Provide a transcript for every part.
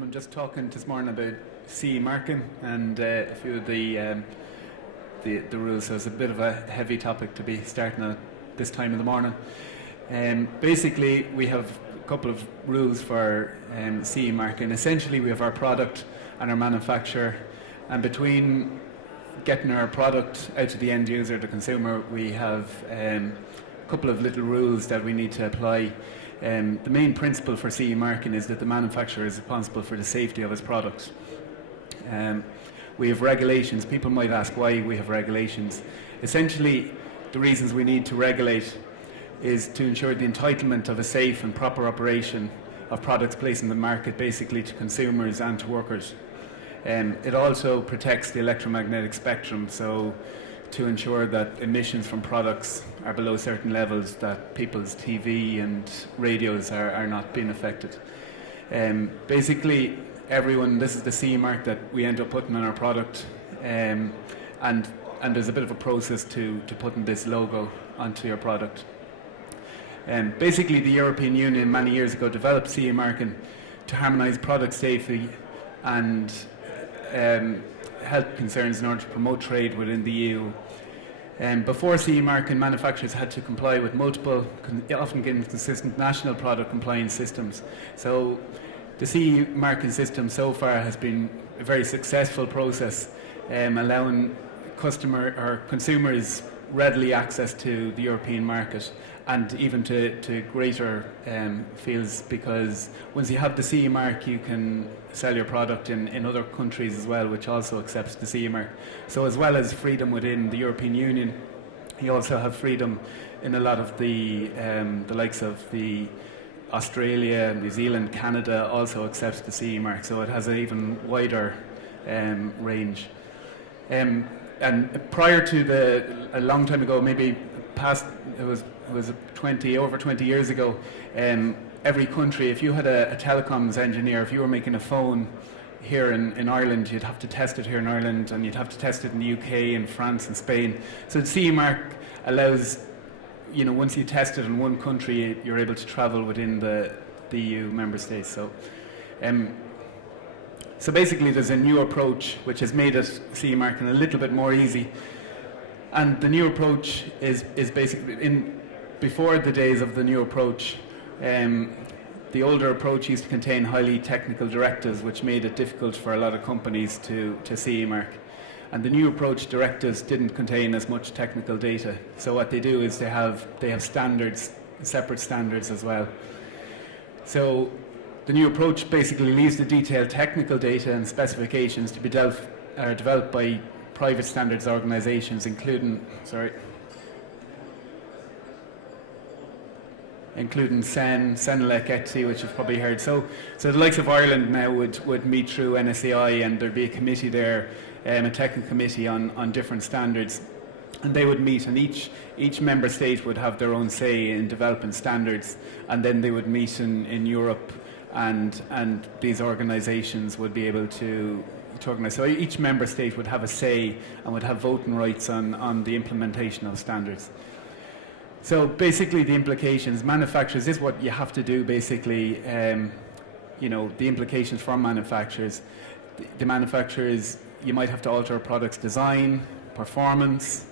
gentlemen, just talking this morning about CE marking and a few of the rules. So it's a bit of a heavy topic to be starting at this time of the morning. Basically, we have a couple of rules for CE marking. Essentially, we have our product and our manufacturer, and between getting our product out to the end user, the consumer, we have a couple of little rules that we need to apply. The main principle for CE marking is that the manufacturer is responsible for the safety of his product. We have regulations. People might ask why we have regulations. Essentially, the reasons we need to regulate is to ensure the entitlement of a safe and proper operation of products placed in the market, basically to consumers and to workers. It also protects the electromagnetic spectrum, so to ensure that emissions from products are below certain levels, that people's TV and radios are not being affected. Basically, this is the CE mark that we end up putting on our product, and there's a bit of a process to putting this logo onto your product. Basically, the European Union many years ago developed CE marking to harmonise product safety and health concerns in order to promote trade within the EU. Before CE marking, manufacturers had to comply with multiple, often inconsistent national product compliance systems. So the CE marking system so far has been a very successful process, allowing consumers readily access to the European market and even to greater fields, because once you have the CE mark, you can sell your product in other countries as well, which also accepts the CE mark. So as well as freedom within the European Union, you also have freedom in a lot of the likes of the Australia, New Zealand, Canada also accepts the CE mark, so it has an even wider range. And prior to a long time ago, maybe past, it was over 20 years ago, every country, if you had a telecoms engineer, if you were making a phone here in Ireland, you'd have to test it here in Ireland, and you'd have to test it in the UK and France and Spain. So the CE mark allows, once you test it in one country, you're able to travel within the EU member states. So basically there's a new approach which has made it CE marking a little bit more easy. And the new approach is basically, before the days of the new approach, the older approach used to contain highly technical directives, which made it difficult for a lot of companies to CE mark. And the new approach directives didn't contain as much technical data. So what they do is they have standards, separate standards as well. So the new approach basically leaves the detailed technical data and specifications to be developed by private standards organisations, including CEN, CENELEC, ETSI, which you've probably heard. So the likes of Ireland now would meet through NSEI, and there'd be a committee there, a technical committee on different standards, and they would meet, and each member state would have their own say in developing standards, and then they would meet in Europe, and these organisations would be able to organise. So each member state would have a say and would have voting rights on the implementation of standards. So basically the implications, manufacturers, this is what you have to do basically, the implications for manufacturers. The manufacturers, you might have to alter a product's design, performance,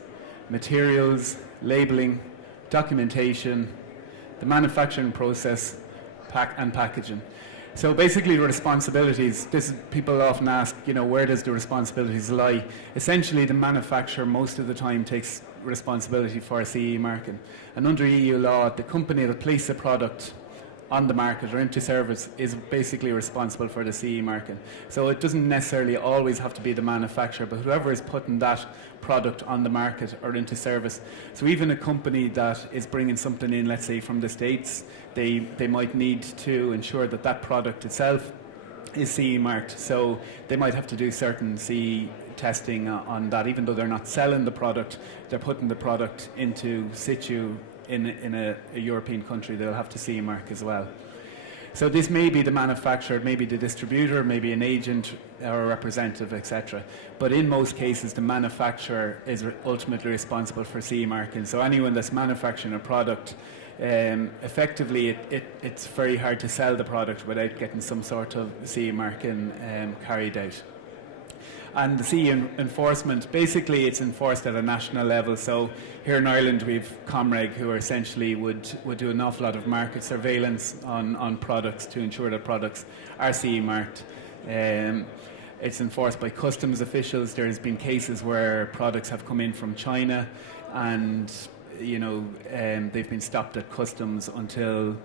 materials, labelling, documentation, the manufacturing process, and packaging. So basically the responsibilities, people often ask, where does the responsibilities lie? Essentially the manufacturer most of the time takes responsibility for CE marking. And under EU law, the company that places a product on the market or into service is basically responsible for the CE marking. So it doesn't necessarily always have to be the manufacturer, but whoever is putting that product on the market or into service. So even a company that is bringing something in, let's say from the States, they might need to ensure that product itself is CE marked. So they might have to do certain CE testing on that. Even though they're not selling the product, they're putting the product into situ in a European country, they'll have to CE mark as well. So this may be the manufacturer, maybe the distributor, maybe an agent or a representative, etc. But in most cases, the manufacturer is ultimately responsible for CE marking. So anyone that's manufacturing a product effectively it's very hard to sell the product without getting some sort of CE marking carried out. And the CE enforcement, basically it's enforced at a national level. So here in Ireland we've Comreg, who essentially would do an awful lot of market surveillance on products to ensure that products are CE marked. It's enforced by customs officials. There's been cases where products have come in from China and they've been stopped at customs until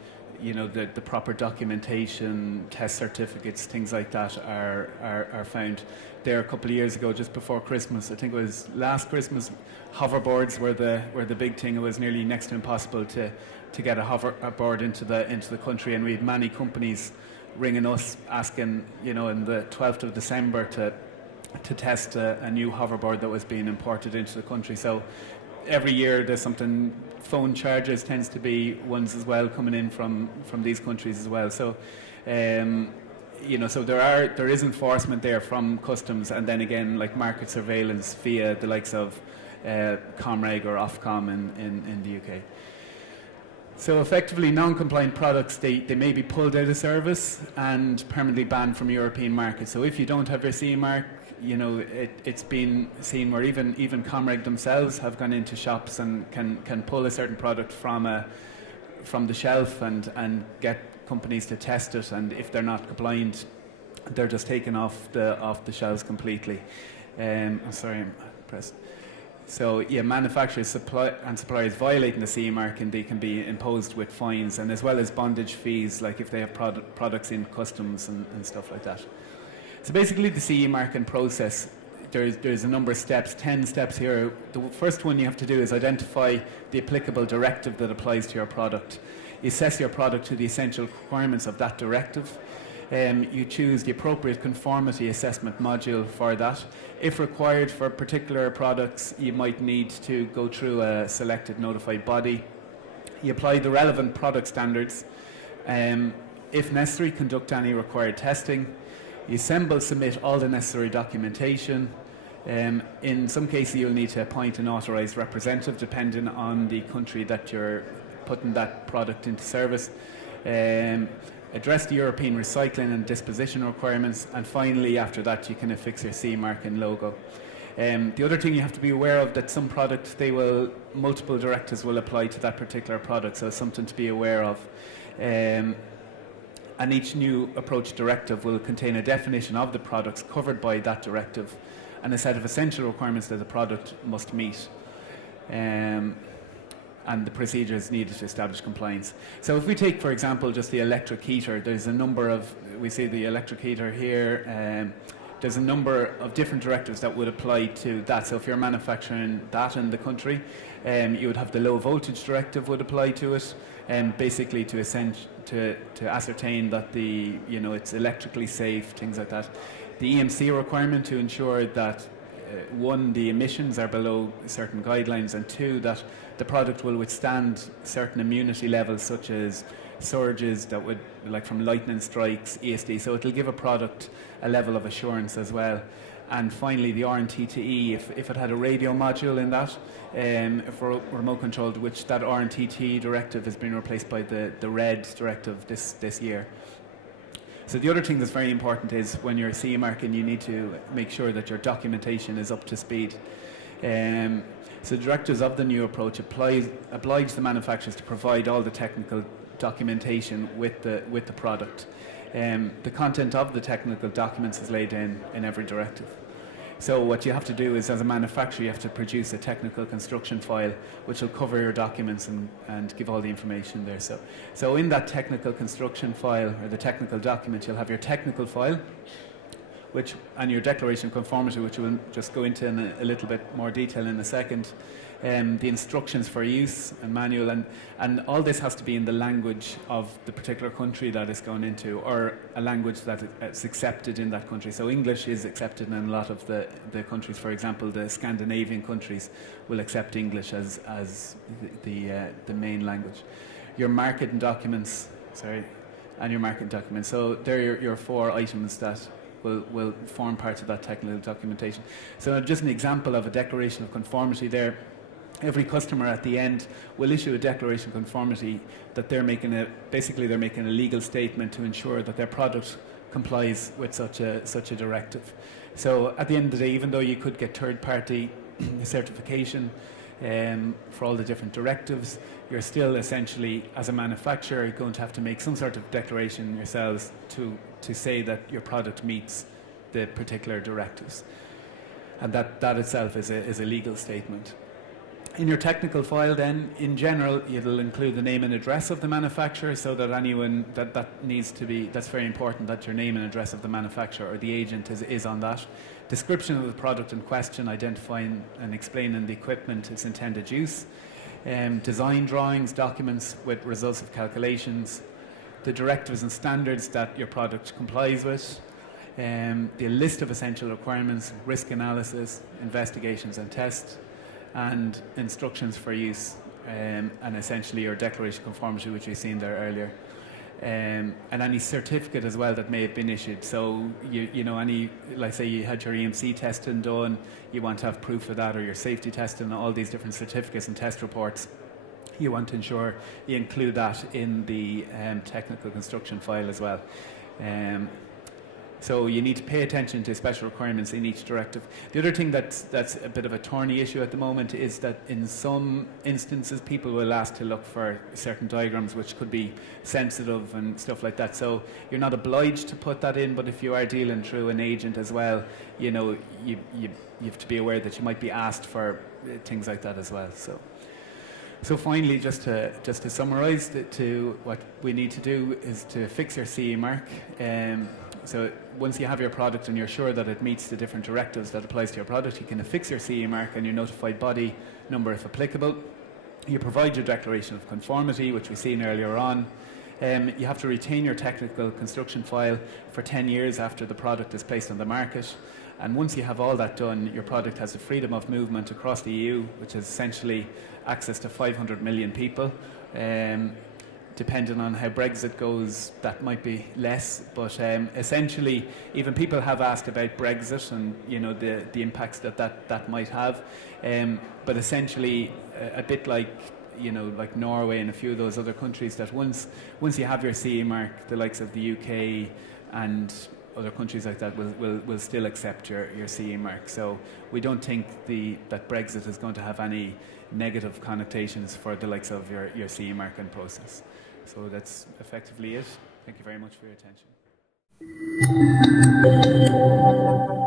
the proper documentation, test certificates, things like that are found. There a couple of years ago, just before Christmas, I think it was last Christmas, hoverboards were the big thing. It was nearly next to impossible to get a hoverboard into the country, and we had many companies ringing us asking, in the 12th of December to test a new hoverboard that was being imported into the country. So every year there's something. Phone charges tends to be ones as well coming in from these countries as well. So so there is enforcement there from customs, and then again like market surveillance via the likes of Comreg or Ofcom in the UK. So effectively, non-compliant products, they may be pulled out of service and permanently banned from European markets. So if you don't have your CE mark, it's been seen where even Comreg themselves have gone into shops and can pull a certain product from the shelf and get companies to test it, and if they're not compliant, they're just taken off the shelves completely. Sorry, I'm pressed. So manufacturers and suppliers violating the CE mark, and they can be imposed with fines, and as well as bondage fees, like if they have products in customs and stuff like that. So basically the CE marking process, there's a number of steps, 10 steps here. The first one you have to do is identify the applicable directive that applies to your product. You assess your product to the essential requirements of that directive. You choose the appropriate conformity assessment module for that. If required for particular products, you might need to go through a selected notified body. You apply the relevant product standards. If necessary, conduct any required testing. You submit all the necessary documentation. In some cases, you'll need to appoint an authorised representative, depending on the country that you're putting that product into service. Address the European recycling and disposition requirements, and finally after that you can affix your CE mark and logo. The other thing you have to be aware of, that some products, multiple directives will apply to that particular product, so it's something to be aware of. And each new approach directive will contain a definition of the products covered by that directive and a set of essential requirements that the product must meet. And the procedures needed to establish compliance. So if we take, for example, just the electric heater, there's a number of, we see the electric heater here, there's a number of different directives that would apply to that. So if you're manufacturing that in the country, you would have the low voltage directive would apply to it, basically to ascertain that it's electrically safe, things like that. The EMC requirement to ensure that one, the emissions are below certain guidelines, and two, that the product will withstand certain immunity levels such as surges that would, like from lightning strikes, ESD. So it'll give a product a level of assurance as well. And finally, the RNTTE, if it had a radio module in that, for remote controlled, which that RNTTE directive has been replaced by the RED directive this year. So the other thing that's very important is when you're CE marking, you need to make sure that your documentation is up to speed. So the directives of the new approach oblige the manufacturers to provide all the technical documentation with the product. The content of the technical documents is laid in every directive. So what you have to do is, as a manufacturer, you have to produce a technical construction file which will cover your documents and give all the information there. So in that technical construction file, or the technical document, you'll have your technical file, and your declaration of conformity, which we'll just go into in a little bit more detail in a second. The instructions for use and manual, and all this has to be in the language of the particular country that it's going into, or a language that is accepted in that country. So English is accepted in a lot of the countries. For example, the Scandinavian countries will accept English as the main language. Your marketing documents, and your marketing documents. So they're your four items that will form part of that technical documentation. So just an example of a declaration of conformity there. every customer at the end will issue a declaration of conformity that they're making a legal statement to ensure that their product complies with such a directive. So at the end of the day, even though you could get third-party certification for all the different directives, you're still essentially, as a manufacturer, going to have to make some sort of declaration yourselves to say that your product meets the particular directives. And that itself is a legal statement. In your technical file then, in general, it'll include the name and address of the manufacturer, so that anyone, that's very important, that your name and address of the manufacturer or the agent is on that. Description of the product in question, identifying and explaining the equipment, its intended use. Design drawings, documents with results of calculations. The directives and standards that your product complies with. The list of essential requirements, risk analysis, investigations and tests, and instructions for use, and essentially your declaration of conformity, which we've seen there earlier, and any certificate as well that may have been issued. So like say you had your EMC testing done, you want to have proof of that, or your safety testing, all these different certificates and test reports. You want to ensure you include that in the technical construction file as well. So you need to pay attention to special requirements in each directive. The other thing that's a bit of a thorny issue at the moment is that in some instances people will ask to look for certain diagrams which could be sensitive and stuff like that. So you're not obliged to put that in, but if you are dealing through an agent as well, you have to be aware that you might be asked for things like that as well. So finally, just to summarise, to what we need to do is to fix your CE mark. So once you have your product and you're sure that it meets the different directives that applies to your product, you can affix your CE mark and your notified body number if applicable. You provide your declaration of conformity, which we've seen earlier on. You have to retain your technical construction file for 10 years after the product is placed on the market. And once you have all that done, your product has the freedom of movement across the EU, which is essentially access to 500 million people. Depending on how Brexit goes, that might be less, but essentially, even people have asked about Brexit and the impacts that might have. But essentially, a bit like like Norway and a few of those other countries, that once you have your CE mark, the likes of the UK and other countries like that will still accept your CE mark. So we don't think that Brexit is going to have any negative connotations for the likes of your CE marking process. So that's effectively it. Thank you very much for your attention.